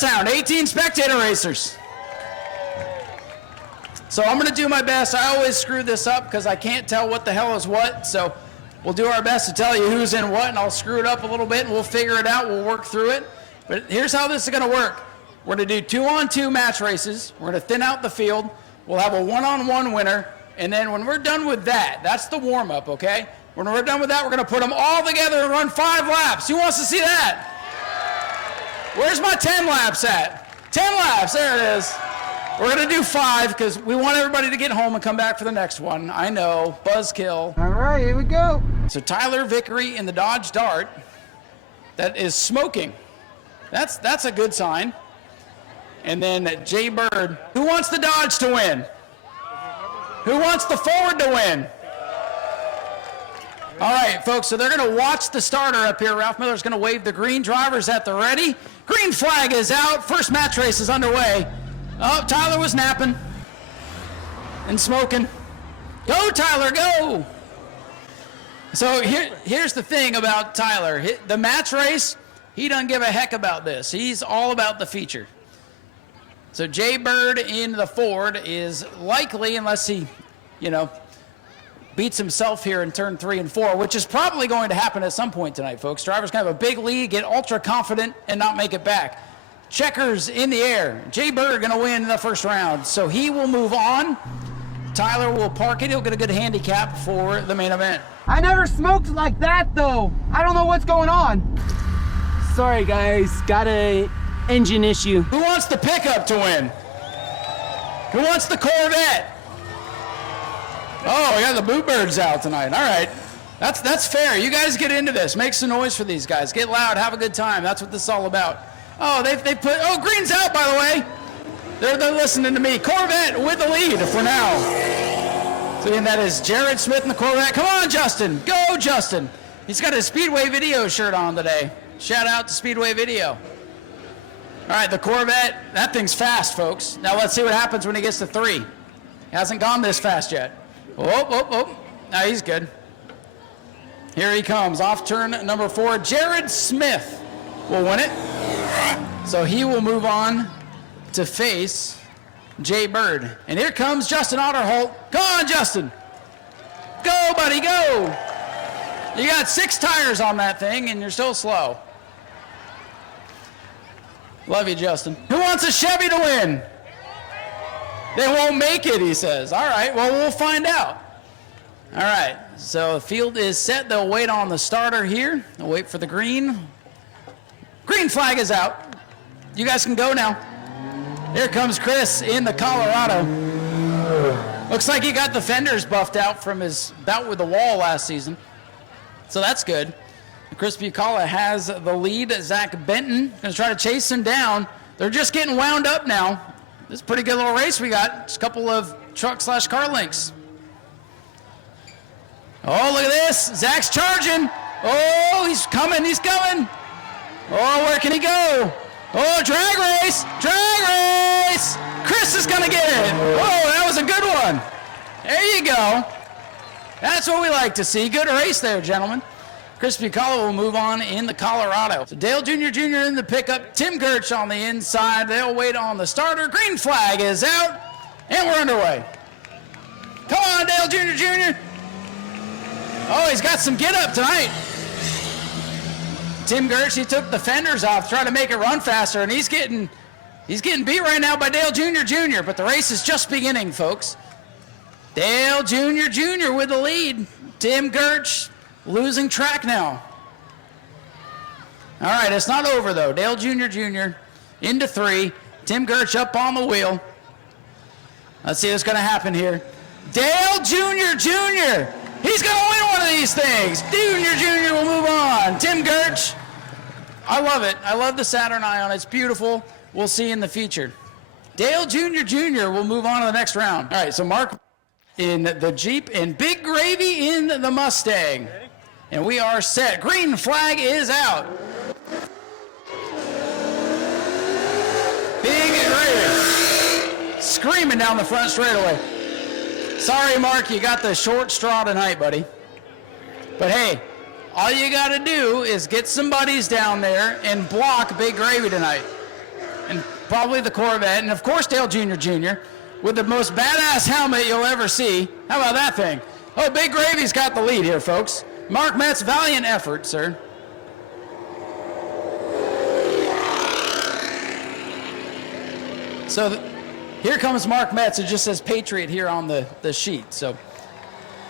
that sound? 18 spectator racers. So I'm gonna do my best. I always screw this up because I can't tell what the hell is what. So we'll do our best to tell you who's in what, and I'll screw it up a little bit and we'll figure it out. We'll work through it. But here's how this is gonna work. We're gonna do 2-on-2 match races. We're gonna thin out the field. We'll have a 1-on-1 winner. And then when we're done with that, that's the warm up, okay? When we're done with that, we're gonna put them all together and run 5 laps. Who wants to see that? Where's my 10 laps at? 10 laps, there it is. We're gonna do 5 because we want everybody to get home and come back for the next one. I know, buzzkill. All right, here we go. So Tyler Vickery in the Dodge Dart, that is smoking. That's a good sign. And then Jay Bird, who wants the Dodge to win? Who wants the Ford to win? All right, folks, so they're gonna watch the starter up here. Ralph Miller's gonna wave the green. Drivers at the ready. Green flag is out. First match race is underway. Oh, Tyler was napping and smoking. Go, Tyler, go! So here's the thing about Tyler. The match race, he doesn't give a heck about this. He's all about the feature. So Jay Bird in the Ford is likely, unless he, beats himself here in turn 3 and 4, which is probably going to happen at some point tonight, folks. Drivers can have a big lead, get ultra confident, and not make it back. Checkers in the air. Jay Bird going to win the first round, so he will move on. Tyler will park it. He'll get a good handicap for the main event. I never smoked like that, though. I don't know what's going on. Sorry, guys. Got a engine issue. Who wants the pickup to win? Who wants the Corvette? Oh, we got the boot birds out tonight. All right. That's fair. You guys get into this. Make some noise for these guys. Get loud. Have a good time. That's what this is all about. Oh, they put, oh, green's out, by the way. They're listening to me. Corvette with the lead for now. So and that is Jared Smith in the Corvette. Come on, Justin. Go, Justin. He's got his Speedway Video shirt on today. Shout out to Speedway Video. All right, the Corvette, that thing's fast, folks. Now let's see what happens when he gets to 3. He hasn't gone this fast yet. Oh. Now he's good. Here he comes, off turn number 4. Jared Smith will win it. So he will move on to face Jay Bird. And here comes Justin Otterholt. Come on, Justin. Go, buddy, go. You got 6 tires on that thing, and you're still slow. Love you, Justin. Who wants a Chevy to win? They won't make it, he says. All right, well, we'll find out. All right, so the field is set. They'll wait on the starter here. They'll wait for the green. Green flag is out. You guys can go now. Here comes Chris in the Colorado. Looks like he got the fenders buffed out from his bout with the wall last season. So that's good. Chris Bucala has the lead. Zach Benton going to try to chase him down. They're just getting wound up now. This is a pretty good little race we got. Just a couple of truck/car links. Oh, look at this. Zach's charging. Oh, he's coming. Oh, where can he go? Oh, drag race. Chris is going to get it. Oh, that was a good one. There you go. That's what we like to see. Good race there, gentlemen. Chris Bucala will move on in the Colorado. So Dale Jr. in the pickup. Tim Gertsch on the inside. They'll wait on the starter. Green flag is out, and we're underway. Come on, Dale Jr. Oh, he's got some get up tonight. Tim Gertsch, he took the fenders off, trying to make it run faster, and he's getting beat right now by Dale Jr., but the race is just beginning, folks. Dale Jr. with the lead. Tim Gertsch losing track now. All right, it's not over, though. Dale Jr. into 3. Tim Gertsch up on the wheel. Let's see what's going to happen here. Dale Jr. He's going to win one of these things. Jr. will move on. Tim Gertsch. I love it. I love the Saturn Ion. It's beautiful. We'll see in the feature. Dale Jr. will move on to the next round. All right, so Mark in the Jeep and Big Gravy in the Mustang. Ready? And we are set. Green flag is out. Big Gravy screaming down the front straightaway. Sorry, Mark, you got the short straw tonight, buddy. But hey, all you got to do is get some buddies down there and block Big Gravy tonight. and probably the Corvette, and of course Dale Jr. with the most badass helmet you'll ever see. How about that thing? Oh, Big Gravy's got the lead here, folks. Mark Metz, valiant effort, sir. So here comes Mark Metz. It just says Patriot here on the sheet, so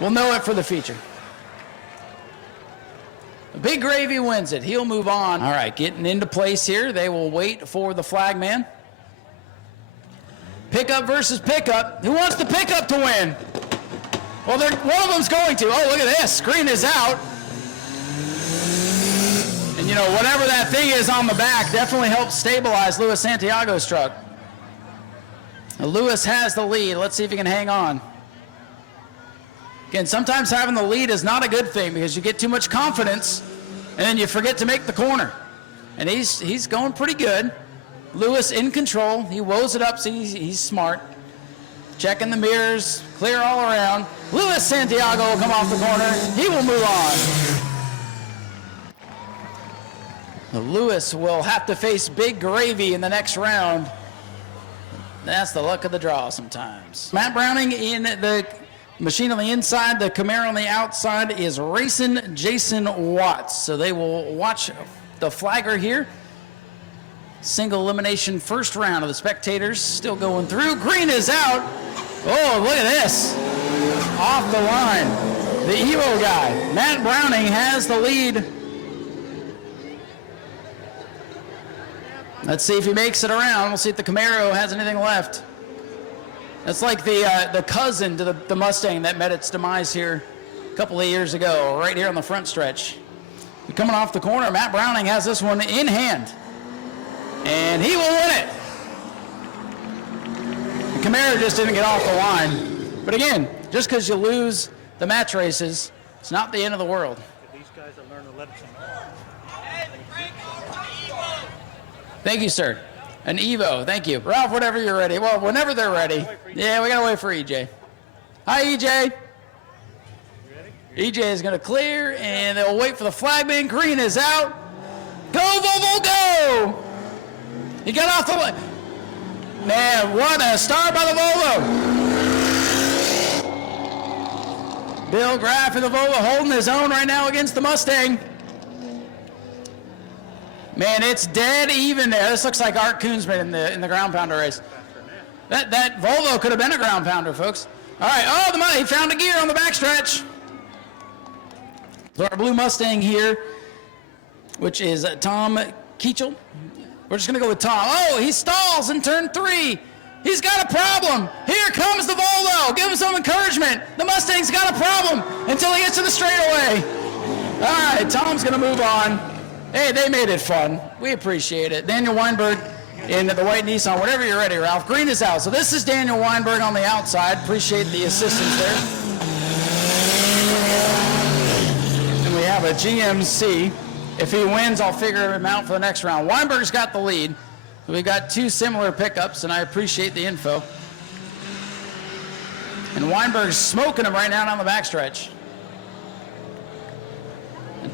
we'll know it for the feature. Big Gravy wins it. He'll move on. All right, getting into place here. They will wait for the flagman. Pickup versus pickup. Who wants the pickup to win? Well, one of them's going to. Oh, look at this. Screen is out. And, you know, whatever that thing is on the back definitely helps stabilize Luis Santiago's truck. Now, Luis has the lead. Let's see if he can hang on. Again, sometimes having the lead is not a good thing because you get too much confidence and then you forget to make the corner. And he's going pretty good. Luis in control. He woes it up, so he's smart. Checking the mirrors, clear all around. Luis Santiago will come off the corner. He will move on. Luis will have to face Big Gravy in the next round. That's the luck of the draw sometimes. Matt Browning in the machine on the inside, the Camaro on the outside is racing Jason Watts. So they will watch the flagger here. Single elimination first round of the Spectators still going through. Green is out. Oh, look at this. Off the line. The Evo guy. Matt Browning has the lead. Let's see if he makes it around. We'll see if the Camaro has anything left. That's like the cousin to the Mustang that met its demise here a couple of years ago, right here on the front stretch. Coming off the corner, Matt Browning has this one in hand. And he will win it. The Camaro just didn't get off the line. But again, just because you lose the match races, it's not the end of the world. These guys have learned a lesson. Thank you, sir. An Evo, thank you. Ralph, whenever you're ready. Well, whenever they're ready. Yeah, we gotta wait for EJ. Hi, EJ. EJ is gonna clear, and they'll wait for the flagman. Green is out. Go, Volvo, go! He got off the line. Man, what a start by the Volvo. Bill Graff in the Volvo holding his own right now against the Mustang. Man, it's dead even there. This looks like Art Koonsman in the ground pounder race. That Volvo could have been a ground pounder, folks. All right, oh, he found a gear on the backstretch. So our blue Mustang here, which is Tom Keachel. We're just gonna go with Tom. Oh, he stalls in turn 3. He's got a problem. Here comes the Volvo. Give him some encouragement. The Mustang's got a problem until he gets to the straightaway. All right, Tom's gonna move on. Hey, they made it fun. We appreciate it. Daniel Weinberg in the white Nissan. Whenever you're ready, Ralph. Green is out. So this is Daniel Weinberg on the outside. Appreciate the assistance there. And we have a GMC. If he wins, I'll figure him out for the next round. Weinberg's got the lead. We've got 2 similar pickups, and I appreciate the info. And Weinberg's smoking him right now down the backstretch.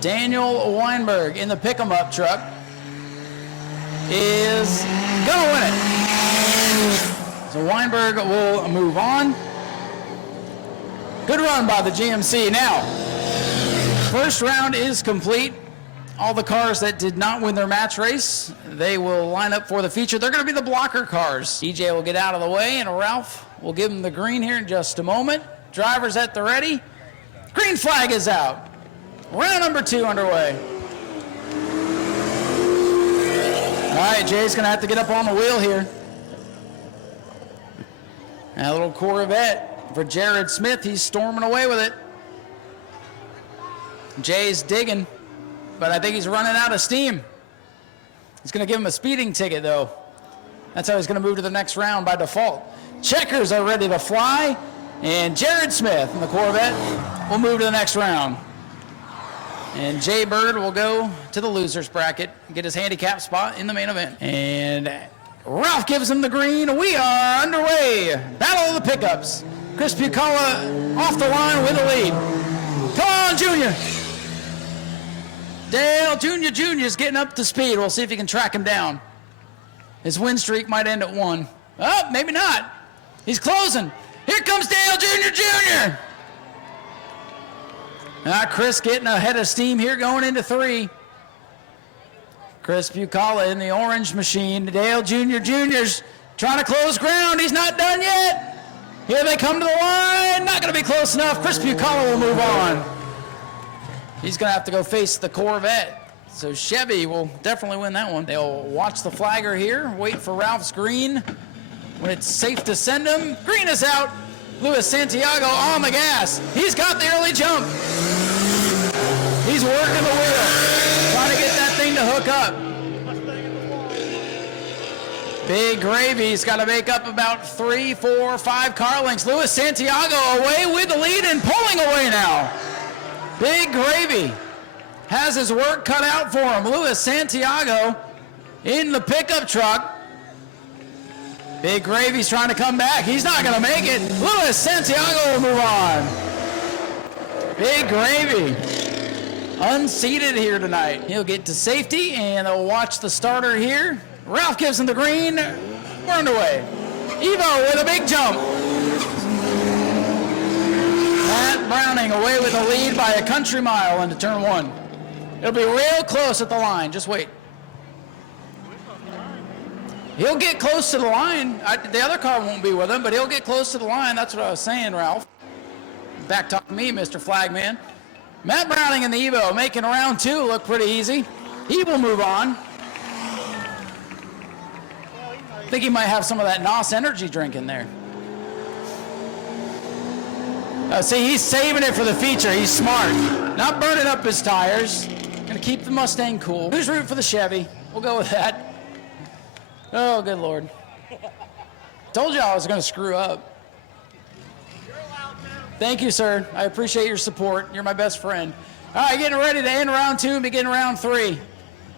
Daniel Weinberg in the pick-em-up truck is gonna win it. So Weinberg will move on. Good run by the GMC. Now, first round is complete. All the cars that did not win their match race, they will line up for the feature. They're going to be the blocker cars. EJ will get out of the way, and Ralph will give him the green here in just a moment. Drivers at the ready. Green flag is out. Round number 2 underway. All right, Jay's going to have to get up on the wheel here. And a little Corvette for Jared Smith. He's storming away with it. Jay's digging, but I think he's running out of steam. He's going to give him a speeding ticket, though. That's how he's going to move to the next round by default. Checkers are ready to fly, and Jared Smith in the Corvette will move to the next round. And Jay Bird will go to the losers bracket, get his handicap spot in the main event. And Ralph gives him the green. We are underway. Battle of the pickups. Chris Pucalla off the line with the lead. Come on, Junior. Dale Jr. is getting up to speed. We'll see if he can track him down. His win streak might end at 1. Oh, maybe not. He's closing. Here comes Dale Jr. Chris getting ahead of steam here going into 3. Chris Bucala in the orange machine. Dale Jr.'s trying to close ground. He's not done yet. Here they come to the line. Not going to be close enough. Chris Bucala will move on. He's going to have to go face the Corvette. So Chevy will definitely win that one. They'll watch the flagger here, wait for Ralph's green. When it's safe to send him, green is out. Luis Santiago on the gas. He's got the early jump. He's working the wheel, trying to get that thing to hook up. Big Gravy's got to make up about 3, 4, 5 car lengths. Luis Santiago away with the lead and pulling away now. Big Gravy has his work cut out for him. Luis Santiago in the pickup truck. Big Gravy's trying to come back. He's not going to make it. Luis Santiago will move on. Big Gravy unseated here tonight. He'll get to safety, and they'll watch the starter here. Ralph gives him the green. We're underway. Evo with a big jump. Matt Browning away with the lead by a country mile into turn 1. It'll be real close at the line. Just wait. He'll get close to the line. The other car won't be with him, but he'll get close to the line. That's what I was saying, Ralph. Back talk to me, Mr. Flagman. Matt Browning in the Evo making round 2 look pretty easy. He will move on. I think he might have some of that Nau Sea energy drink in there. See, he's saving it for the feature. He's smart. Not burning up his tires. Gonna keep the Mustang cool. Who's rooting for the Chevy? We'll go with that. Oh, good Lord. Told you I was gonna screw up. Thank you, sir. I appreciate your support. You're my best friend. All right, getting ready to end round 2 and begin round 3.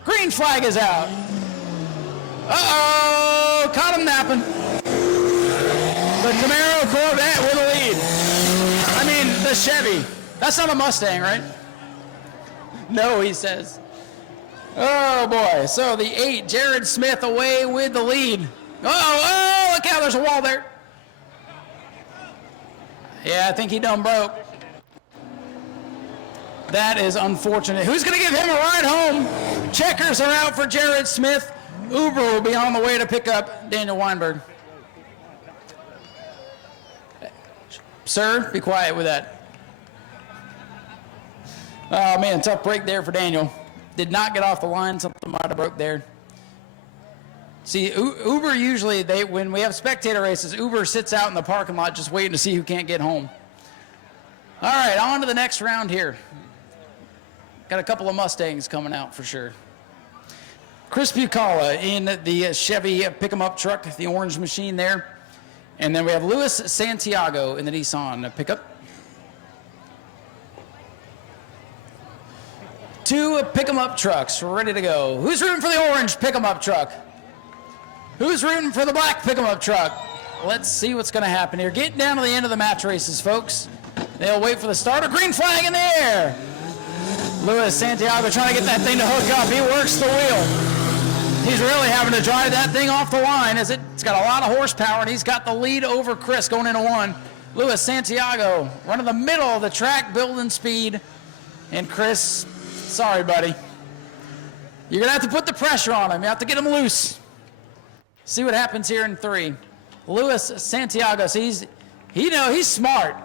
Green flag is out. Uh-oh, caught him napping. The Camaro Corvette with a lead. I mean, the Chevy. That's not a Mustang, right? No, he says. Oh, boy. So the 8, Jared Smith away with the lead. Oh, look out, there's a wall there. Yeah, I think he done broke. That is unfortunate. Who's going to give him a ride home? Checkers are out for Jared Smith. Uber will be on the way to pick up Daniel Weinberg. Sir, be quiet with that. Oh, man, tough break there for Daniel. Did not get off the line. Something might have broke there. See, Uber usually, when we have spectator races, Uber sits out in the parking lot just waiting to see who can't get home. All right, on to the next round here. Got a couple of Mustangs coming out for sure. Chris Bucala in the Chevy pick-em-up truck, the orange machine there. And then we have Luis Santiago in the Nissan pickup. 2 pick-em-up trucks ready to go. Who's rooting for the orange pick-em-up truck? Who's rooting for the black pick-em-up truck? Let's see what's going to happen here. Getting down to the end of the match races, folks. They'll wait for the starter. Green flag in the air. Luis Santiago trying to get that thing to hook up. He works the wheel. He's really having to drive that thing off the line as it's got a lot of horsepower, and he's got the lead over Chris going into 1. Luis Santiago running the middle of the track, building speed. And Chris, sorry, buddy. You're going to have to put the pressure on him. You have to get him loose. See what happens here in 3. Luis Santiago, so he's smart.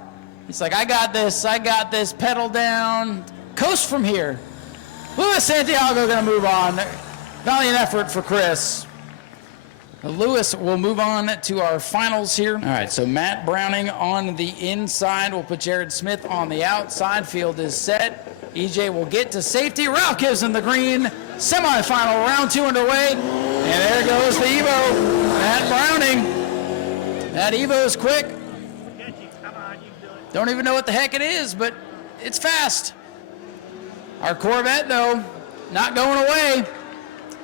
He's like, I got this, pedal down, coast from here. Luis Santiago going to move on. Valiant effort for Chris. Luis will move on to our finals here. All right, so Matt Browning on the inside. We'll put Jared Smith on the outside. Field is set. EJ will get to safety. Ralph gives him the green. Semifinal round 2 underway. And there goes the Evo. Matt Browning. That Evo is quick. Don't even know what the heck it is, but it's fast. Our Corvette, though, not going away.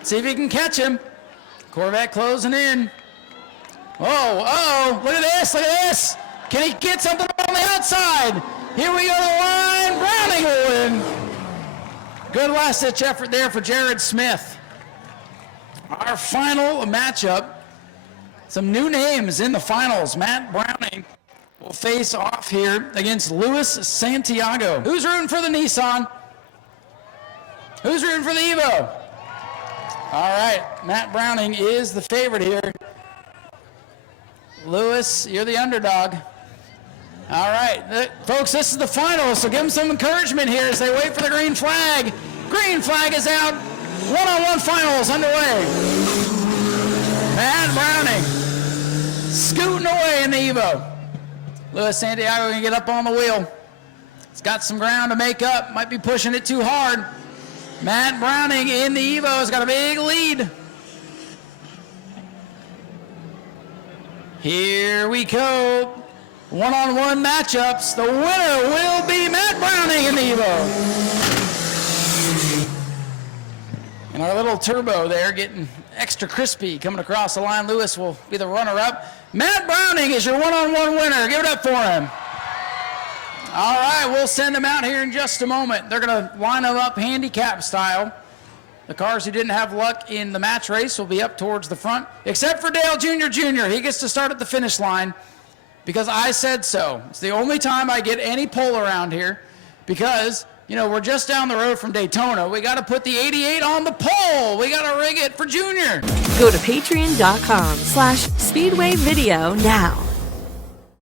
See if he can catch him. Corvette closing in. Oh, look at this. Can he get something on the outside? Here we go to the line. Browning will win. Good last-ditch effort there for Jared Smith. Our final matchup, some new names in the finals. Matt Browning will face off here against Luis Santiago. Who's rooting for the Nissan? Who's rooting for the Evo? All right, Matt Browning is the favorite here. Luis, you're the underdog. All right, folks, this is the final, so give them some encouragement here as they wait for the green flag. Green flag is out. One-on-one finals underway. Matt Browning scooting away in the Evo. Luis Santiago can get up on the wheel. He's got some ground to make up. Might be pushing it too hard. Matt Browning in the Evo has got a big lead. Here we go. One-on-one matchups. The winner will be Matt Browning in the Evo. And our little turbo there getting extra crispy coming across the line. Luis will be the runner-up. Matt Browning is your one-on-one winner. Give it up for him. All right, we'll send them out here in just a moment. They're going to line them up handicap style. The cars who didn't have luck in the match race will be up towards the front, except for Dale Jr. He gets to start at the finish line because I said so. It's the only time I get any pull around here because, you know, we're just down the road from Daytona. We got to put the 88 on the pole. We got to rig it for Junior. Go to patreon.com/Speedway Video now.